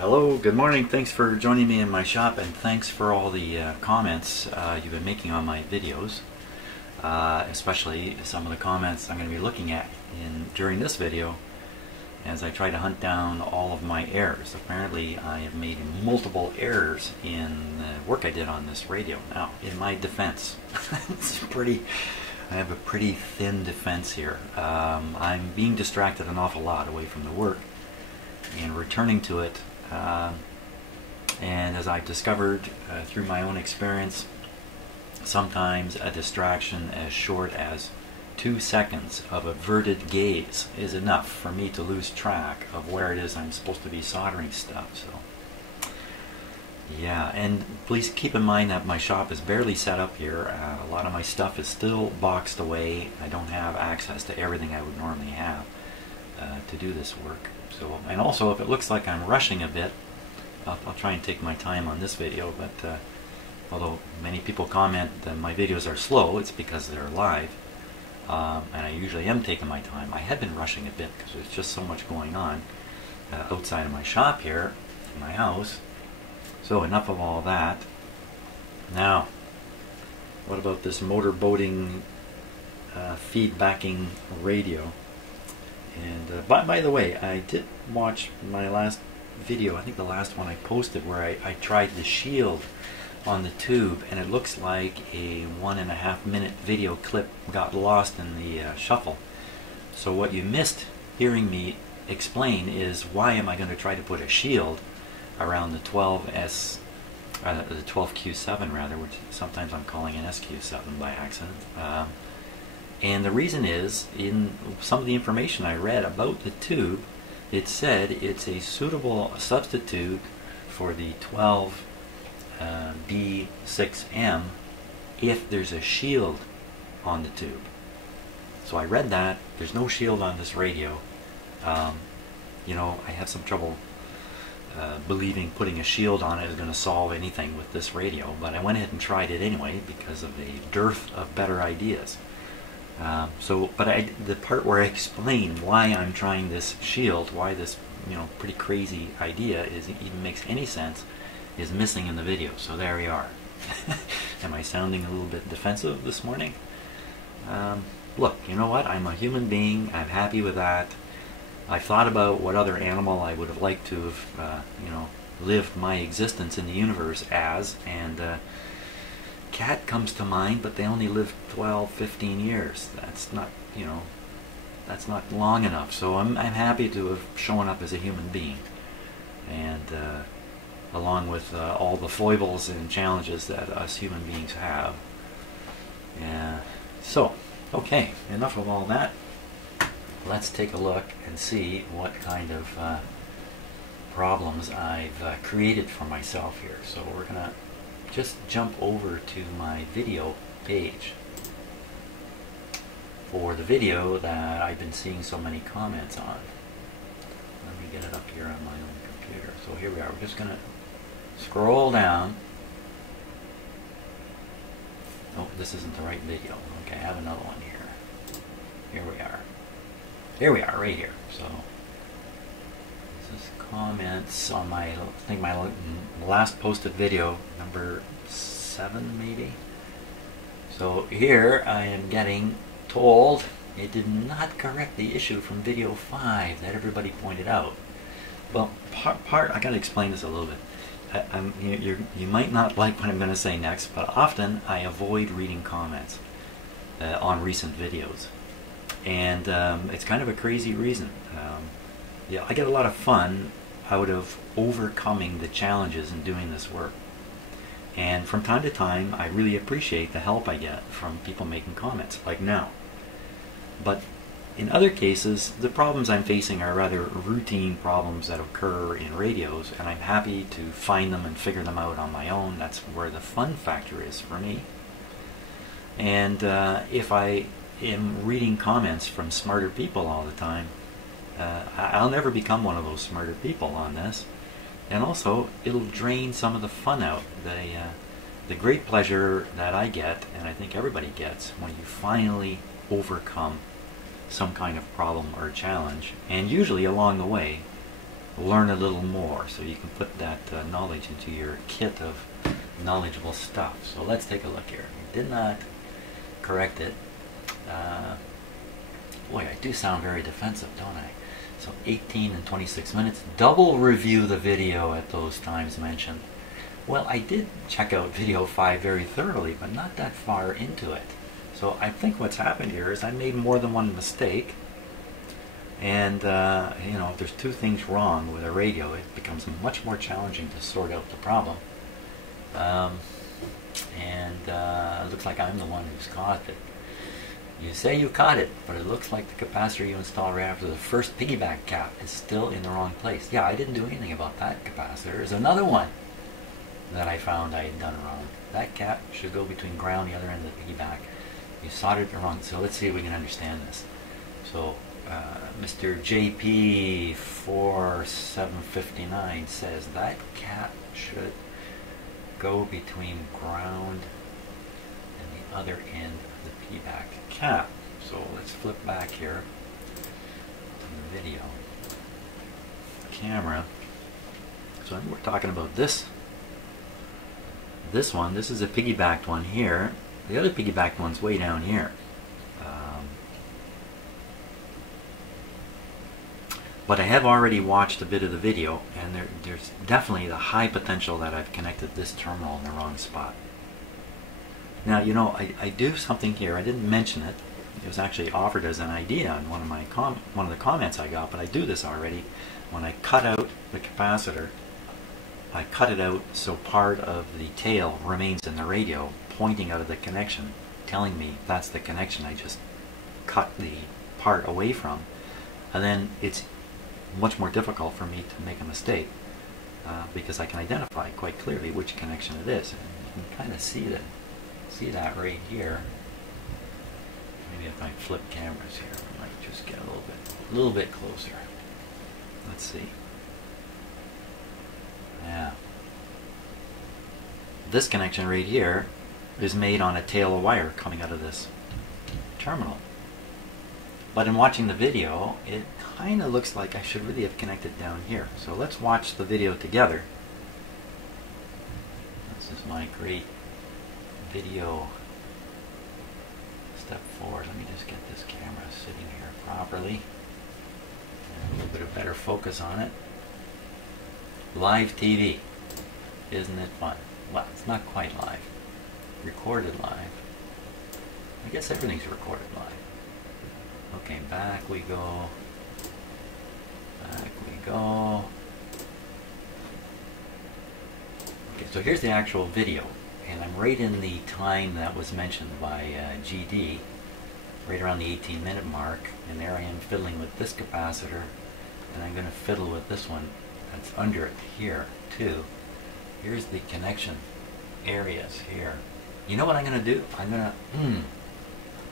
Hello, good morning. Thanks for joining me in my shop, and thanks for all the comments you've been making on my videos, especially some of the comments I'm going to be looking at during this video as I try to hunt down all of my errors. Apparently I have made multiple errors in the work I did on this radio. Now, in my defense, I have a pretty thin defense here. I'm being distracted an awful lot away from the work and returning to it. And as I've discovered through my own experience, sometimes a distraction as short as 2 seconds of averted gaze is enough for me to lose track of where it is I'm supposed to be soldering stuff. So yeah, and please keep in mind that my shop is barely set up here. A lot of my stuff is still boxed away. I don't have access to everything I would normally have to do this work. So, and also, if it looks like I'm rushing a bit, I'll try and take my time on this video, but although many people comment that my videos are slow, it's because they're live, and I usually am taking my time. I have been rushing a bit because there's just so much going on outside of my shop here, in my house. So enough of all that. Now, what about this motorboating feedbacking radio? And by the way, I did watch my last video, I think the last one I posted, where I tried the shield on the tube, and it looks like a 1.5 minute video clip got lost in the shuffle. So what you missed hearing me explain is, why am I going to try to put a shield around the 12Q7 rather, which sometimes I'm calling an SQ7 by accident. And the reason is, in some of the information I read about the tube, it said it's a suitable substitute for the 12B6M if there's a shield on the tube. So I read that. There's no shield on this radio. You know, I have some trouble believing putting a shield on it is going to solve anything with this radio, but I went ahead and tried it anyway because of a dearth of better ideas. But the part where I explain why I'm trying this shield, why this, you know, pretty crazy idea even makes any sense, is missing in the video. So there we are. Am I sounding a little bit defensive this morning? Look, you know what? I'm a human being. I'm happy with that. I've thought about what other animal I would have liked to have, you know, lived my existence in the universe as, and cat comes to mind, but they only live 12-15 years. That's not, you know, that's not long enough. So I'm happy to have shown up as a human being, and along with all the foibles and challenges that us human beings have. So, okay, enough of all that. Let's take a look and see what kind of problems I've created for myself here. So we're gonna just jump over to my video page for the video that I've been seeing so many comments on. Let me get it up here on my own computer. So here we are. We're just going to scroll down. Oh, this isn't the right video. Okay, I have another one here. Here we are. Here we are, right here. So this is comments on my, I think my last posted video, number 7 maybe. So here I am getting told it did not correct the issue from video 5 that everybody pointed out. Well, I gotta explain this a little bit. You might not like what I'm going to say next, but often I avoid reading comments on recent videos, and it's kind of a crazy reason. Yeah, I get a lot of fun out of overcoming the challenges in doing this work, and from time to time I really appreciate the help I get from people making comments, like now. But in other cases, the problems I'm facing are rather routine problems that occur in radios, and I'm happy to find them and figure them out on my own. That's where the fun factor is for me. And if I am reading comments from smarter people all the time, I'll never become one of those smarter people on this. And also, it'll drain some of the fun out. The great pleasure that I get, and I think everybody gets, when you finally overcome some kind of problem or challenge, and usually along the way learn a little more, so you can put that knowledge into your kit of knowledgeable stuff. So let's take a look here. I did not correct it. Boy, I do sound very defensive, don't I? So 18 and 26 minutes. Double review the video at those times mentioned. Well, I did check out video 5 very thoroughly, but not that far into it. So I think what's happened here is I made more than one mistake. And, you know, if there's two things wrong with a radio, it becomes much more challenging to sort out the problem. It looks like I'm the one who's caused it. You say you caught it, but it looks like the capacitor you installed right after the first piggyback cap is still in the wrong place. Yeah, I didn't do anything about that capacitor. There's another one that I found I had done wrong. That cap should go between ground and the other end of the piggyback. You soldered it wrong. So let's see if we can understand this. So Mr. JP4759 says that cap should go between ground and the other end of the piggyback cap. So let's flip back here to the video camera. So we're talking about this one. This is a piggybacked one here. The other piggybacked one's way down here. But I have already watched a bit of the video, and there's definitely the high potential that I've connected this terminal in the wrong spot. Now, you know, I do something here. I didn't mention it. It was actually offered as an idea in one of the comments I got, but I do this already. When I cut out the capacitor, I cut it out so part of the tail remains in the radio, pointing out of the connection, telling me that's the connection I just cut the part away from. And then it's much more difficult for me to make a mistake because I can identify quite clearly which connection it is. And you can kind of see that right here. Maybe if I flip cameras here, I might just get a little bit closer. Let's see. Yeah. This connection right here is made on a tail of wire coming out of this terminal. But in watching the video, it kind of looks like I should really have connected down here. So let's watch the video together. This is my great video step forward. Let me just get this camera sitting here properly. And a little bit of better focus on it. Live TV. Isn't it fun? Well, it's not quite live. Recorded live. I guess everything's recorded live. Okay, back we go. Back we go. Okay, so here's the actual video. And I'm right in the time that was mentioned by GD, right around the 18-minute mark. And there I am fiddling with this capacitor. And I'm going to fiddle with this one that's under it here, too. Here's the connection areas here. You know what I'm going to do?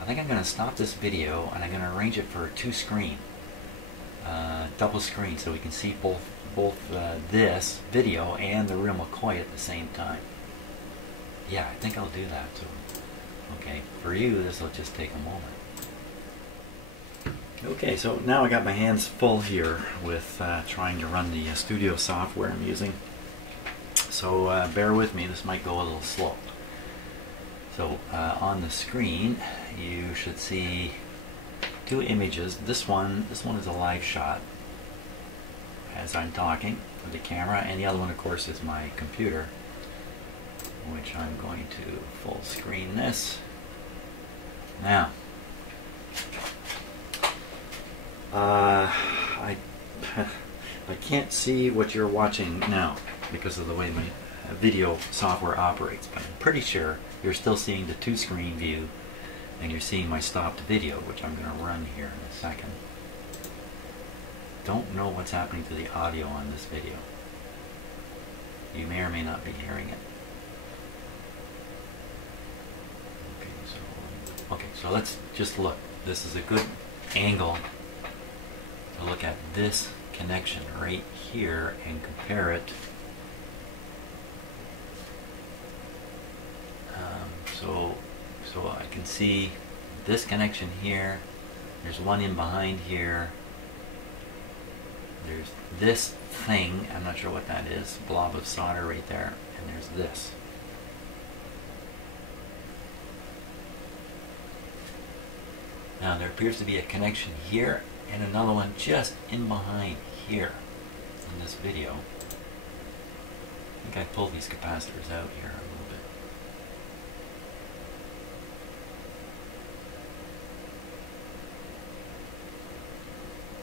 I think I'm going to stop this video and I'm going to arrange it for a two-screen, double screen, so we can see both this video and the real McCoy at the same time. Yeah, I think I'll do that too. Okay, for you this will just take a moment. Okay, so now I got my hands full here with trying to run the studio software I'm using. So bear with me, this might go a little slow. So on the screen you should see two images. This one is a live shot as I'm talking with the camera, and the other one of course is my computer, which I'm going to full screen this. Now I can't see what you're watching now because of the way my video software operates, but I'm pretty sure you're still seeing the two-screen view and you're seeing my stopped video, which I'm going to run here in a second. Don't know what's happening to the audio on this video. You may or may not be hearing it. Okay, so let's just look. This is a good angle to look at this connection right here and compare it. So I can see this connection here. There's one in behind here. There's this thing, I'm not sure what that is, blob of solder right there, and there's this. Now there appears to be a connection here and another one just in behind here in this video. I think I pulled these capacitors out here a little bit.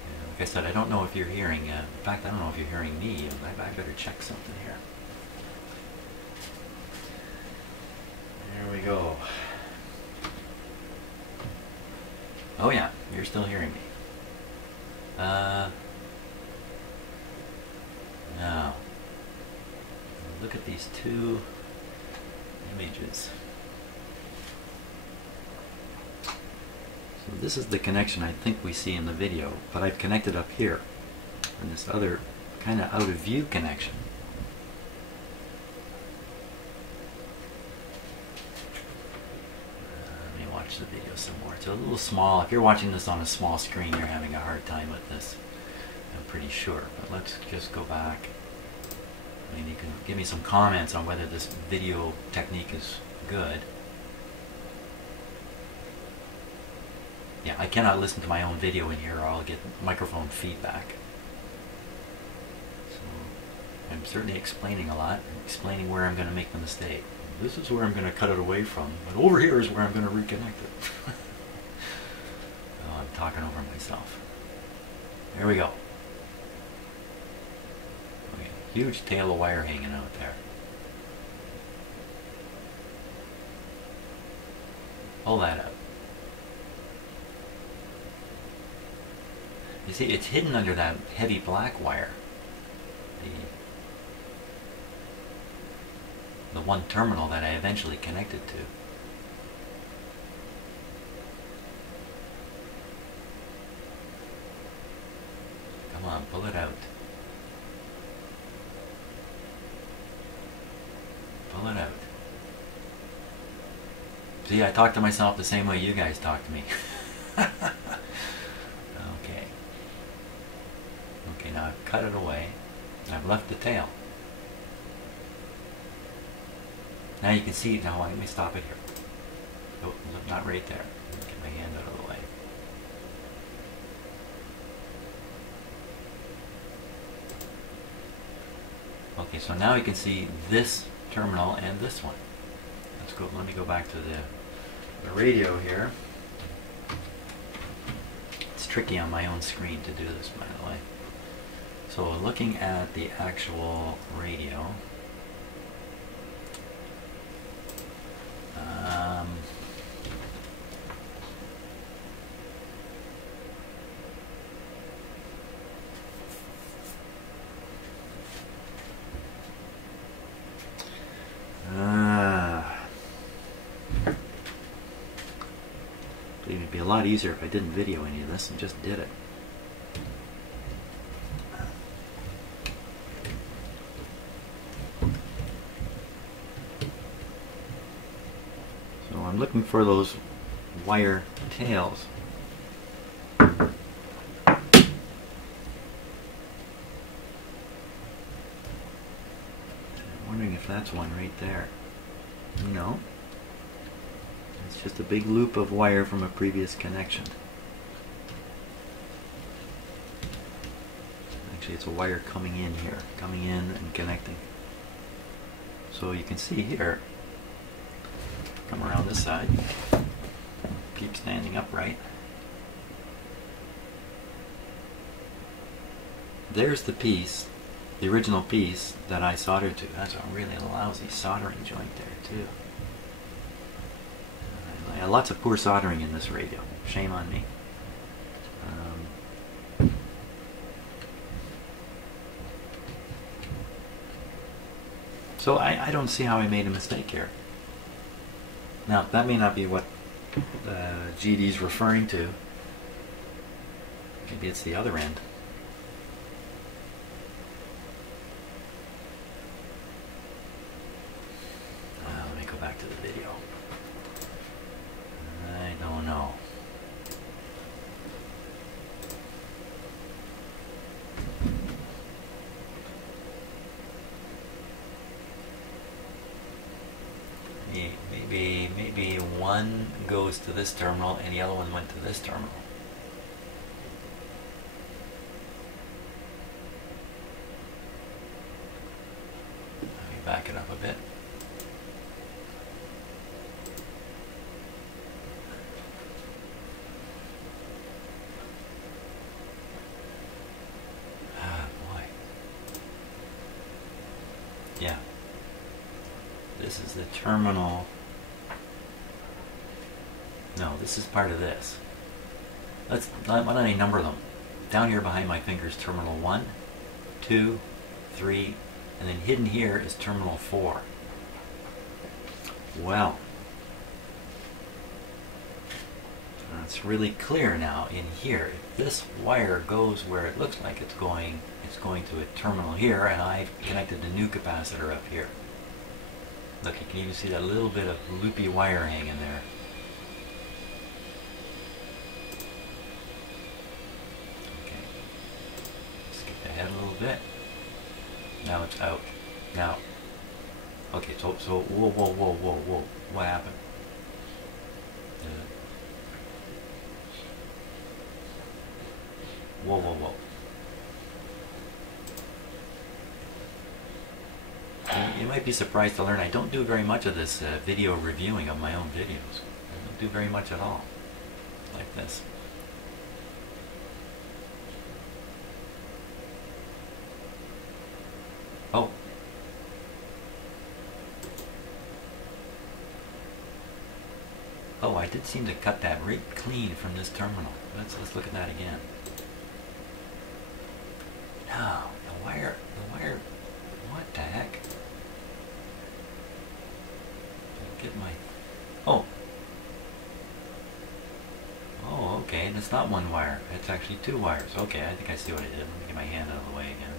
And like I said, I don't know if you're hearing, in fact I don't know if you're hearing me. I better check something here. There we go. Oh yeah, you're still hearing me. Now, look at these two images. So this is the connection I think we see in the video, but I've connected up here, and this other kind of out of view connection. Let me watch the video some more. It's a little small. If you're watching this on a small screen, you're having a hard time with this, I'm pretty sure. But let's just go back. I mean, you can give me some comments on whether this video technique is good. Yeah, I cannot listen to my own video in here or I'll get microphone feedback. So I'm certainly explaining a lot, explaining where I'm going to make the mistake. This is where I'm going to cut it away from, but over here is where I'm going to reconnect it. Oh, I'm talking over myself. There we go. Okay, huge tail of wire hanging out there. Pull that up. You see, it's hidden under that heavy black wire. The one terminal that I eventually connected to. Come on, pull it out. Pull it out. See, I talk to myself the same way you guys talk to me. Okay, now I've cut it away. I've left the tail. Now you can see, now let me stop it here. Oh, not right there. Get my hand out of the way. Okay, so now you can see this terminal and this one. Let's go, let me go back to the radio here. It's tricky on my own screen to do this, by the way. So looking at the actual radio, it'd be a lot easier if I didn't video any of this and just did it. So I'm looking for those wire tails. I'm wondering if that's one right there. No. It's just a big loop of wire from a previous connection. Actually, it's a wire coming in here, coming in and connecting. So you can see here, come around this side, keep standing upright. There's the piece, the original piece that I soldered to. That's a really lousy soldering joint there too. Lots of poor soldering in this radio. Shame on me. So I don't see how I made a mistake here. Now, that may not be what GD's referring to. Maybe it's the other end. Let me go back to the video. I don't know. maybe one goes to this terminal and the other one went to this terminal. Let me back it up a bit. Yeah, this is the terminal. No, this is part of this. Why don't I number them? Down here behind my fingers, terminal 1, 2, 3, and then hidden here is terminal 4. Well, it's really clear now in here. If this wire goes where it looks like it's going to a terminal here, and I've connected the new capacitor up here. Look, you can even see that little bit of loopy wire hanging there. Okay, skip ahead a little bit. Now it's out. Now, okay, so whoa, what happened? Whoa. You might be surprised to learn I don't do very much of this video reviewing of my own videos. I don't do very much at all. Like this. Oh. Oh, I did seem to cut that right clean from this terminal. Let's look at that again. No, the wire, what the heck? Get my, oh, okay, and it's not one wire, it's actually two wires. Okay, I think I see what I did. Let me get my hand out of the way again.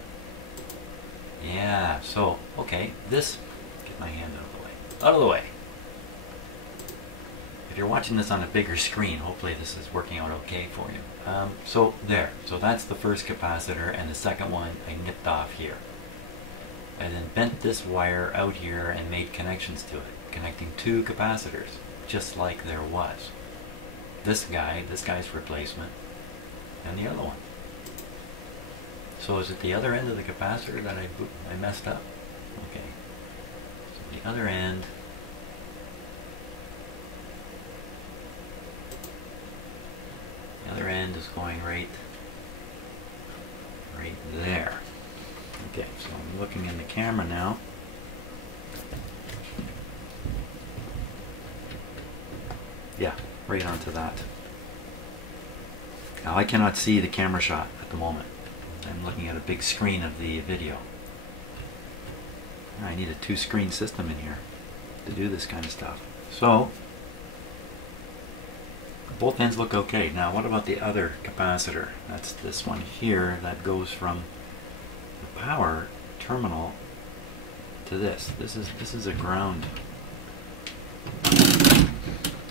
Yeah, so, okay, this, get my hand out of the way. If you're watching this on a bigger screen, hopefully this is working out okay for you. So there, so that's the first capacitor, and the second one I nipped off here. I then bent this wire out here and made connections to it, connecting two capacitors, just like there was. This guy's replacement, and the other one. So is it the other end of the capacitor that I messed up? Okay, so the other end. The other end is going right there. Okay, so I'm looking in the camera now. Yeah, right onto that. Now I cannot see the camera shot at the moment. I'm looking at a big screen of the video. I need a two-screen system in here to do this kind of stuff. So, both ends look okay. Now what about the other capacitor? That's this one here that goes from the power terminal to this. This is a ground.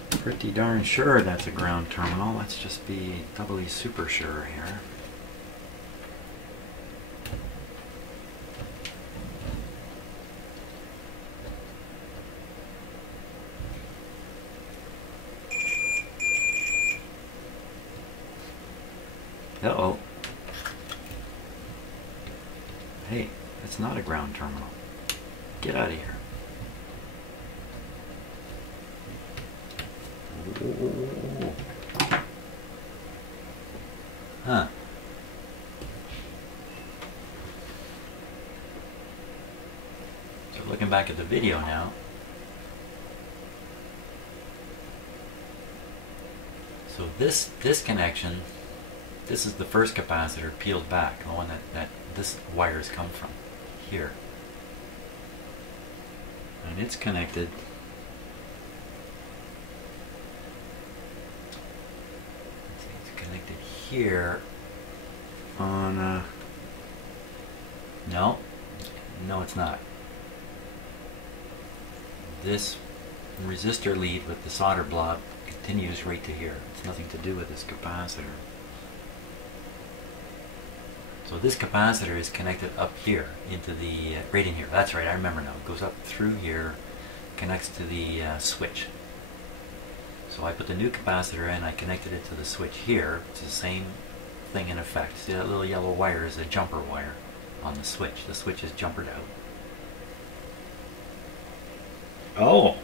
Pretty darn sure that's a ground terminal. Let's just be doubly super sure here. Uh-oh. Hey, that's not a ground terminal. Get out of here. Ooh. Huh. So looking back at the video now, so this connection, this is the first capacitor peeled back, the one that this wires come from here, and it's connected. It's connected here on no, it's not. This resistor lead with the solder block continues right to here. It's nothing to do with this capacitor. So this capacitor is connected up here into the, right in here. That's right, I remember now. It goes up through here, connects to the switch. So I put the new capacitor in, I connected it to the switch here. It's the same thing in effect. See that little yellow wire is a jumper wire on the switch. The switch is jumpered out. Oh!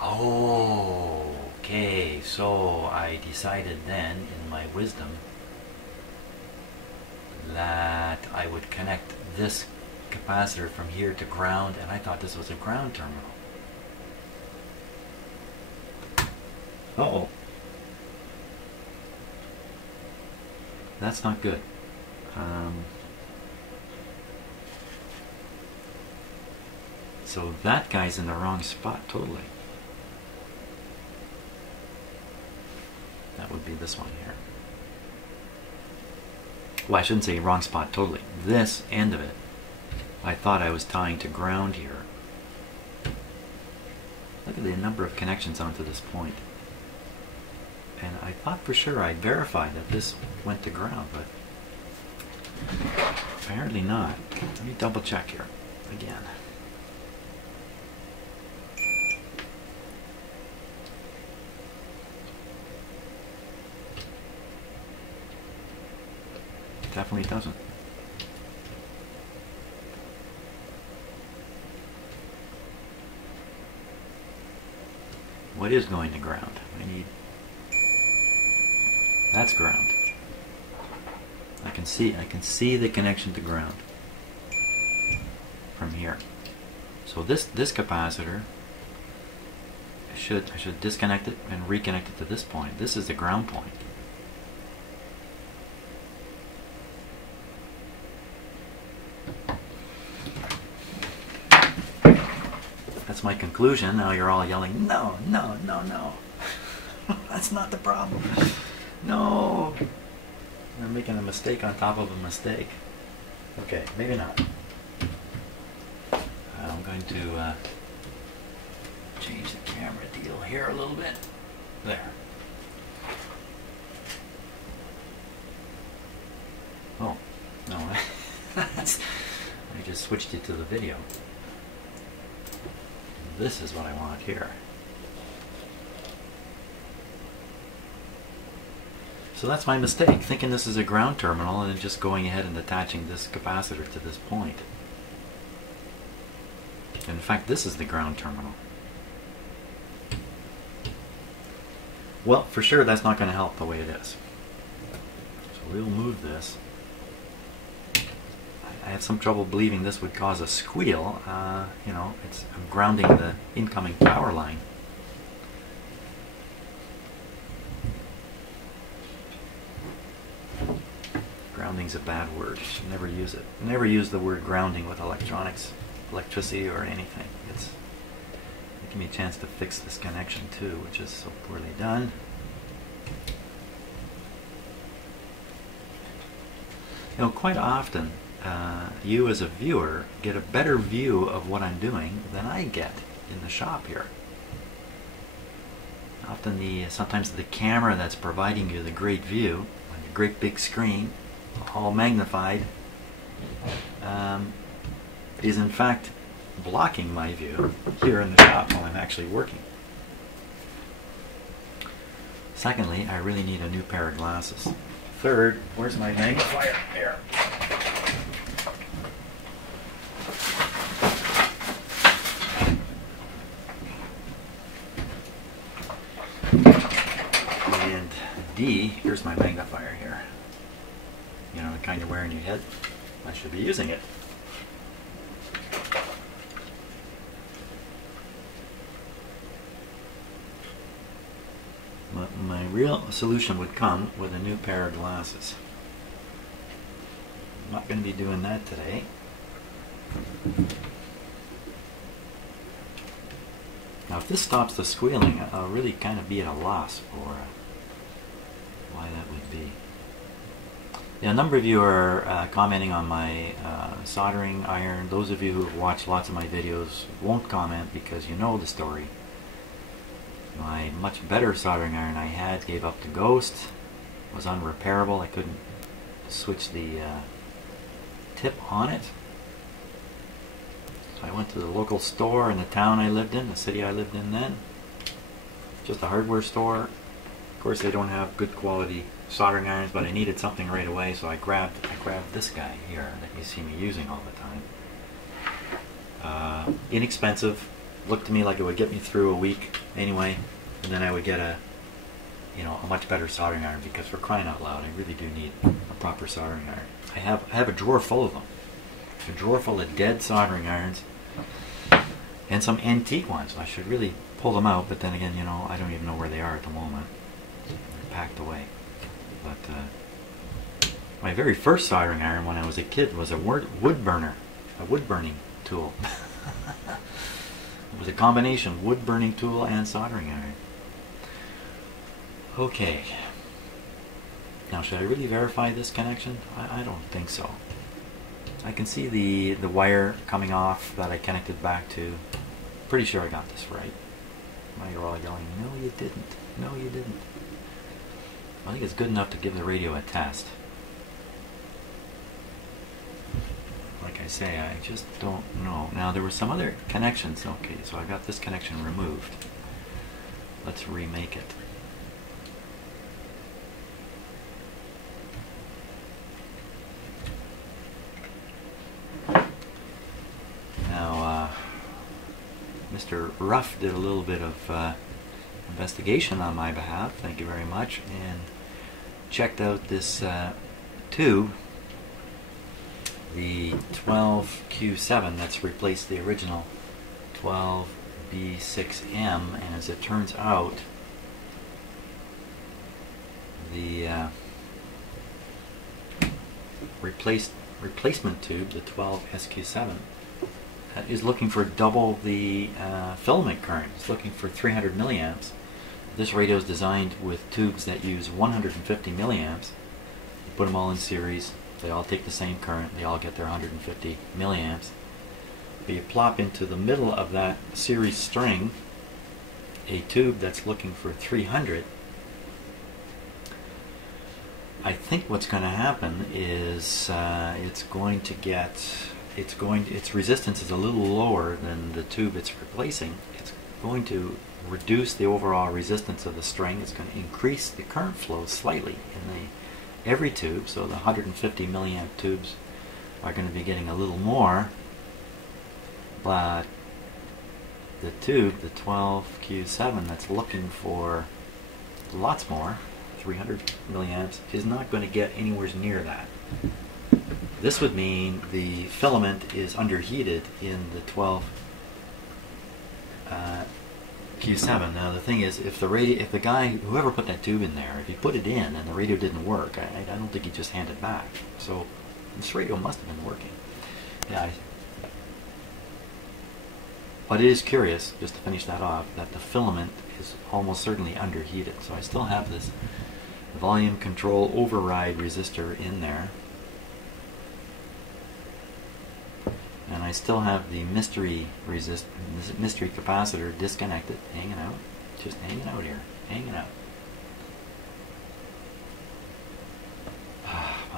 Oh, okay. So I decided then, in my wisdom, that I would connect this capacitor from here to ground, and I thought this was a ground terminal. Uh-oh. That's not good. So that guy's in the wrong spot totally. That would be this one here. Well, I shouldn't say wrong spot totally. This end of it, I thought I was tying to ground here. Look at the number of connections onto this point. And I thought for sure I'd verified that this went to ground, but apparently not. Let me double check here again. Definitely doesn't. What is going to ground? I need... That's ground. I can see the connection to ground from here. So this capacitor, I should disconnect it and reconnect it to this point. This is the ground point. That's my conclusion. Now you're all yelling, no, no, no, no. That's not the problem. No. They're making a mistake on top of a mistake. Okay, maybe not. I'm going to change the camera deal here a little bit. There. Oh, no. I just switched it to the video. This is what I want here. So that's my mistake, thinking this is a ground terminal and then just going ahead and attaching this capacitor to this point. In fact, this is the ground terminal. Well, for sure that's not going to help the way it is. So we'll move this. I had some trouble believing this would cause a squeal. You know, I'm grounding the incoming power line. Grounding's a bad word. Should never use it. Never use the word grounding with electronics, electricity, or anything. It's giving me a chance to fix this connection too, which is so poorly done. You know, quite often, you as a viewer get a better view of what I'm doing than I get in the shop here. Often sometimes the camera that's providing you the great view, on the great big screen, all magnified, is in fact blocking my view here in the shop while I'm actually working. Secondly, I really need a new pair of glasses. Third, where's my magnifier? Here. And D, here's my magnifier here. You know, the kind you wear in your head. I should be using it. My real solution would come with a new pair of glasses. I'm not going to be doing that today. Now if this stops the squealing, I'll really kind of be at a loss for why that would be. Yeah, a number of you are commenting on my soldering iron. Those of you who have watched lots of my videos won't comment because you know the story. My much better soldering iron I had gave up to ghost, was unrepairable. I couldn't switch the tip on it. So I went to the local store in the town I lived in, the city I lived in then, just a hardware store. Of course, they don't have good quality soldering irons, but I needed something right away, so I grabbed this guy here that you see me using all the time. Inexpensive, looked to me like it would get me through a week anyway, and then I would get a much better soldering iron, because for crying out loud, I really do need a proper soldering iron. I have a drawer full of them, a drawer full of dead soldering irons, and some antique ones. I should really pull them out, but then again, I don't even know where they are at the moment. They're packed away. But my very first soldering iron when I was a kid was a wood burning tool. It was a combination wood burning tool and soldering iron. Okay. Now, should I really verify this connection? I don't think so. I can see the wire coming off that I connected back to. Pretty sure I got this right. Now you're all yelling, no you didn't, no you didn't. I think it's good enough to give the radio a test. Like I say, I just don't know. Now there were some other connections. Okay, so I got this connection removed. Let's remake it. Now, Mr. Ruff did a little bit of investigation on my behalf, thank you very much, and checked out this tube, the 12Q7, that's replaced the original 12B6M, and as it turns out, the replacement tube, the 12SQ7, is looking for double the filament current. It's looking for 300 milliamps. This radio is designed with tubes that use 150 milliamps. You put them all in series, they all take the same current, they all get their 150 milliamps. But you plop into the middle of that series string a tube that's looking for 300. I think what's going to happen is its resistance is a little lower than the tube it's replacing. It's going to reduce the overall resistance of the string. It's going to increase the current flow slightly in every tube, so the 150 milliamp tubes are going to be getting a little more, but the tube, the 12Q7, that's looking for lots more, 300 milliamps, is not going to get anywhere near that. This would mean the filament is underheated in the 12Q7. Now the thing is, if the guy, whoever put that tube in there, if he put it in and the radio didn't work, I don't think he just handed it back. So this radio must have been working. Yeah. But it is curious, just to finish that off, that the filament is almost certainly underheated. So I still have this volume control override resistor in there. And I still have the mystery capacitor disconnected, hanging out, just hanging out here, hanging out.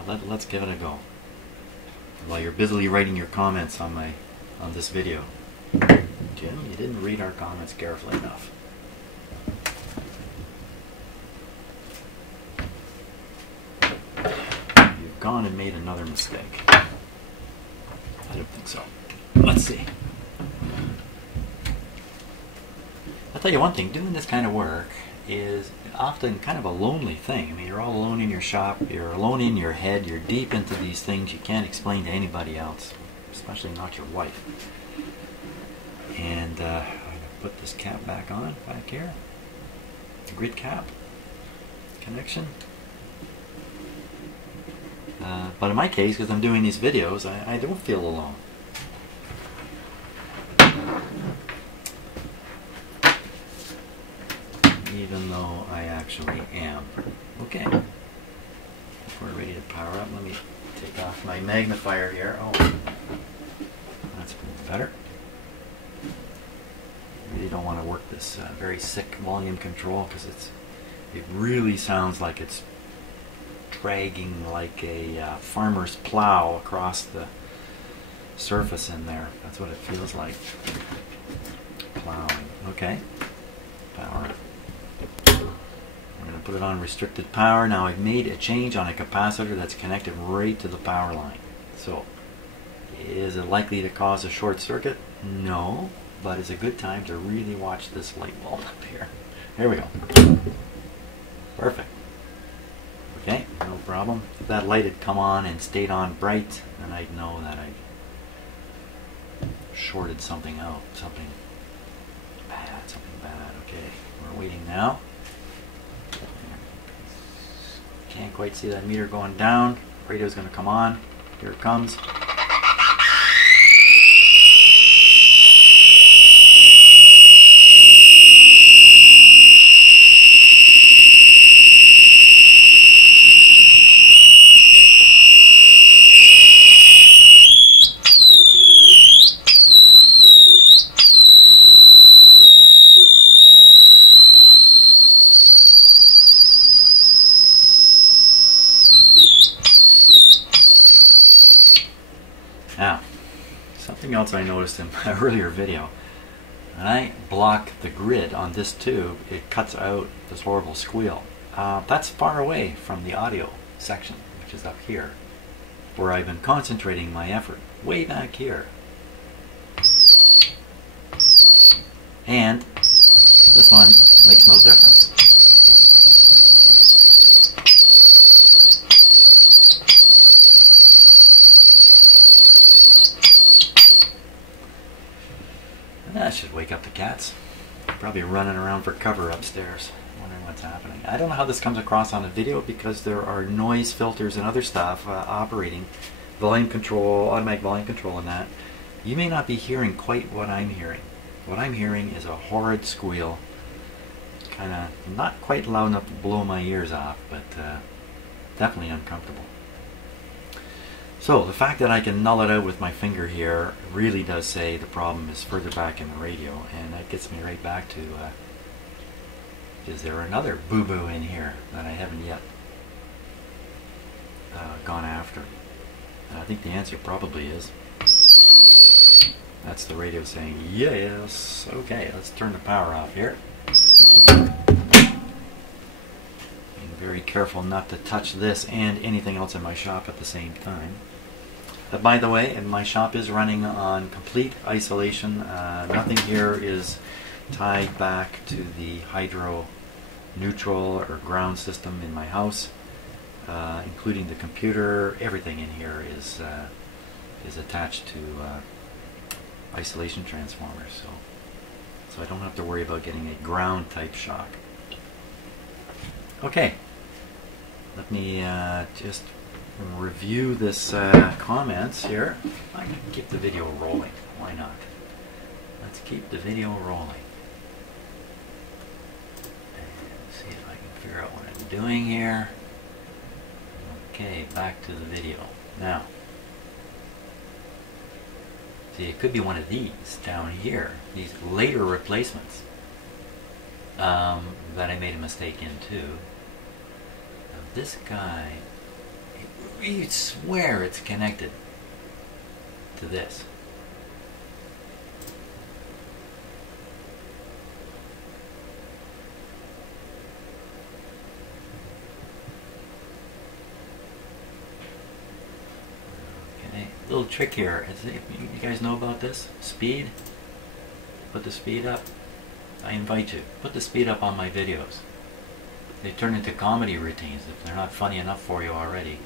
Well, let's give it a go. While you're busily writing your comments on this video, Jim, you didn't read our comments carefully enough. You've gone and made another mistake. I don't think so. Let's see. I'll tell you one thing, doing this kind of work is often kind of a lonely thing. I mean, you're all alone in your shop, you're alone in your head, you're deep into these things you can't explain to anybody else, especially not your wife. And I'm going to put this cap back on, back here. Grid cap connection. But in my case, because I'm doing these videos, I don't feel alone. Even though I actually am. Okay. If we're ready to power up, let me take off my magnifier here. Oh, that's better. I really don't want to work this very sick volume control, because it really sounds like it's dragging like a farmer's plow across the surface in there. That's what it feels like. Plowing. Okay. Power. going to put it on restricted power. Now I've made a change on a capacitor that's connected right to the power line. So, is it likely to cause a short circuit? No, but it's a good time to really watch this light bulb up here. Here we go. Perfect. Okay, no problem. If that light had come on and stayed on bright, then I'd know that I shorted something out. Something bad. Okay, we're waiting now. Can't quite see that meter going down. Radio's going to come on. Here it comes. Now, something else I noticed in my earlier video, when I block the grid on this tube, it cuts out this horrible squeal. That's far away from the audio section, which is up here, where I've been concentrating my effort, way back here. And this one makes no difference. That should wake up the cats. Probably running around for cover upstairs, wondering what's happening. I don't know how this comes across on a video because there are noise filters and other stuff operating, volume control, automatic volume control and that. You may not be hearing quite what I'm hearing. What I'm hearing is a horrid squeal. Kind of not quite loud enough to blow my ears off, but definitely uncomfortable. So the fact that I can null it out with my finger here really does say the problem is further back in the radio, and that gets me right back to, is there another boo-boo in here that I haven't yet gone after? And I think the answer probably is. That's the radio saying, yes. Okay, let's turn the power off here. Being very careful not to touch this and anything else in my shop at the same time. By the way, my shop is running on complete isolation. Nothing here is tied back to the hydro neutral or ground system in my house, including the computer. Everything in here is attached to isolation transformers, so I don't have to worry about getting a ground type shock. Okay, let me just review this comments here. I can keep the video rolling. Why not? Let's keep the video rolling. And see if I can figure out what I'm doing here. Okay, back to the video. Now, see, it could be one of these down here, these later replacements that I made a mistake in too. Now this guy, you'd swear it's connected to this. Okay, little trick here. You guys know about this? Speed. Put the speed up. I invite you. Put the speed up on my videos. They turn into comedy routines if they're not funny enough for you already.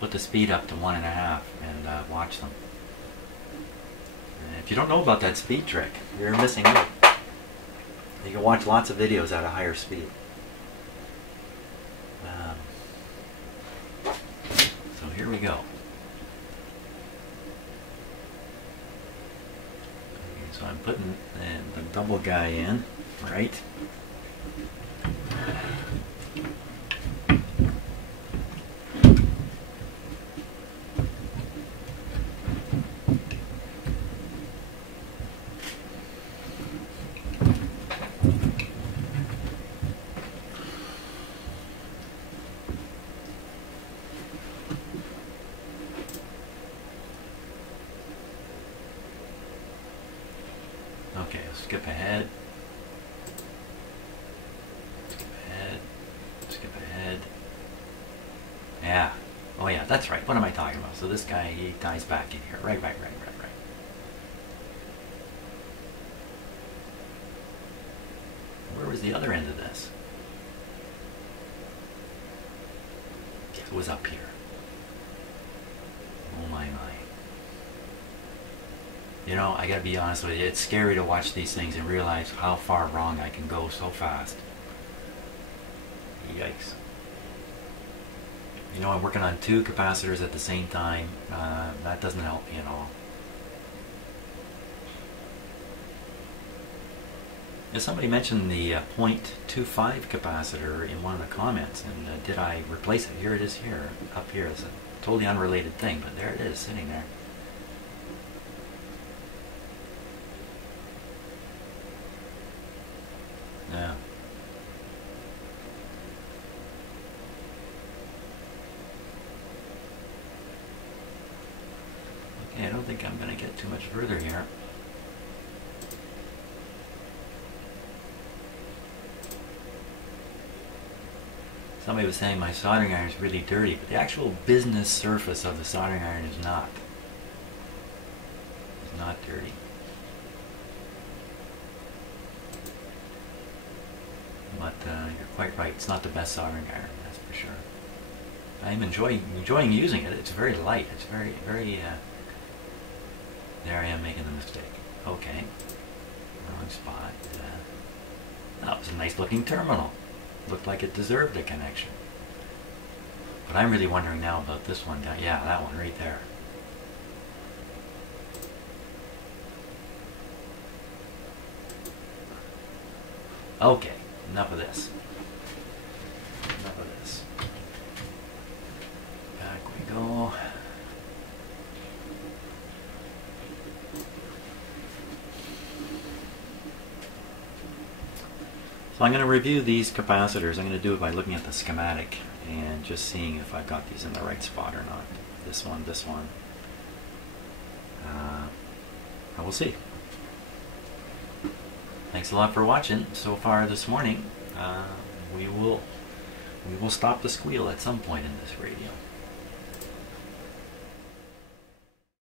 Put the speed up to 1.5 and watch them. And if you don't know about that speed trick, you're missing out. You can watch lots of videos at a higher speed. So here we go. Okay, so I'm putting the double guy in, right? Okay, skip ahead. Skip ahead. Oh yeah, that's right. What am I talking about? So this guy, he ties back in here. Right. Where was the other end of this? It was up here. Oh my. You know, I gotta be honest with you, it's scary to watch these things and realize how far wrong I can go so fast. Yikes. You know, I'm working on 2 capacitors at the same time. That doesn't help me at all. Now, somebody mentioned the 0.25 capacitor in one of the comments, and did I replace it? Here it is here, up here. It's a totally unrelated thing, but there it is, sitting there. Yeah. Okay, I don't think I'm going to get too much further here. Somebody was saying my soldering iron is really dirty, but the actual business surface of the soldering iron is not. It's not dirty. But you're quite right. It's not the best soldering iron, that's for sure. I'm enjoying using it. It's very light. It's very. There I am making the mistake. Okay, wrong spot. That was a nice looking terminal. Looked like it deserved a connection. But I'm really wondering now about this one down. Yeah, that one right there. Okay, enough of this. Enough of this. Back we go. So I'm going to review these capacitors. I'm going to do it by looking at the schematic and just seeing if I've got these in the right spot or not. This one. I will see. Thanks a lot for watching so far this morning. We will stop the squeal at some point in this radio.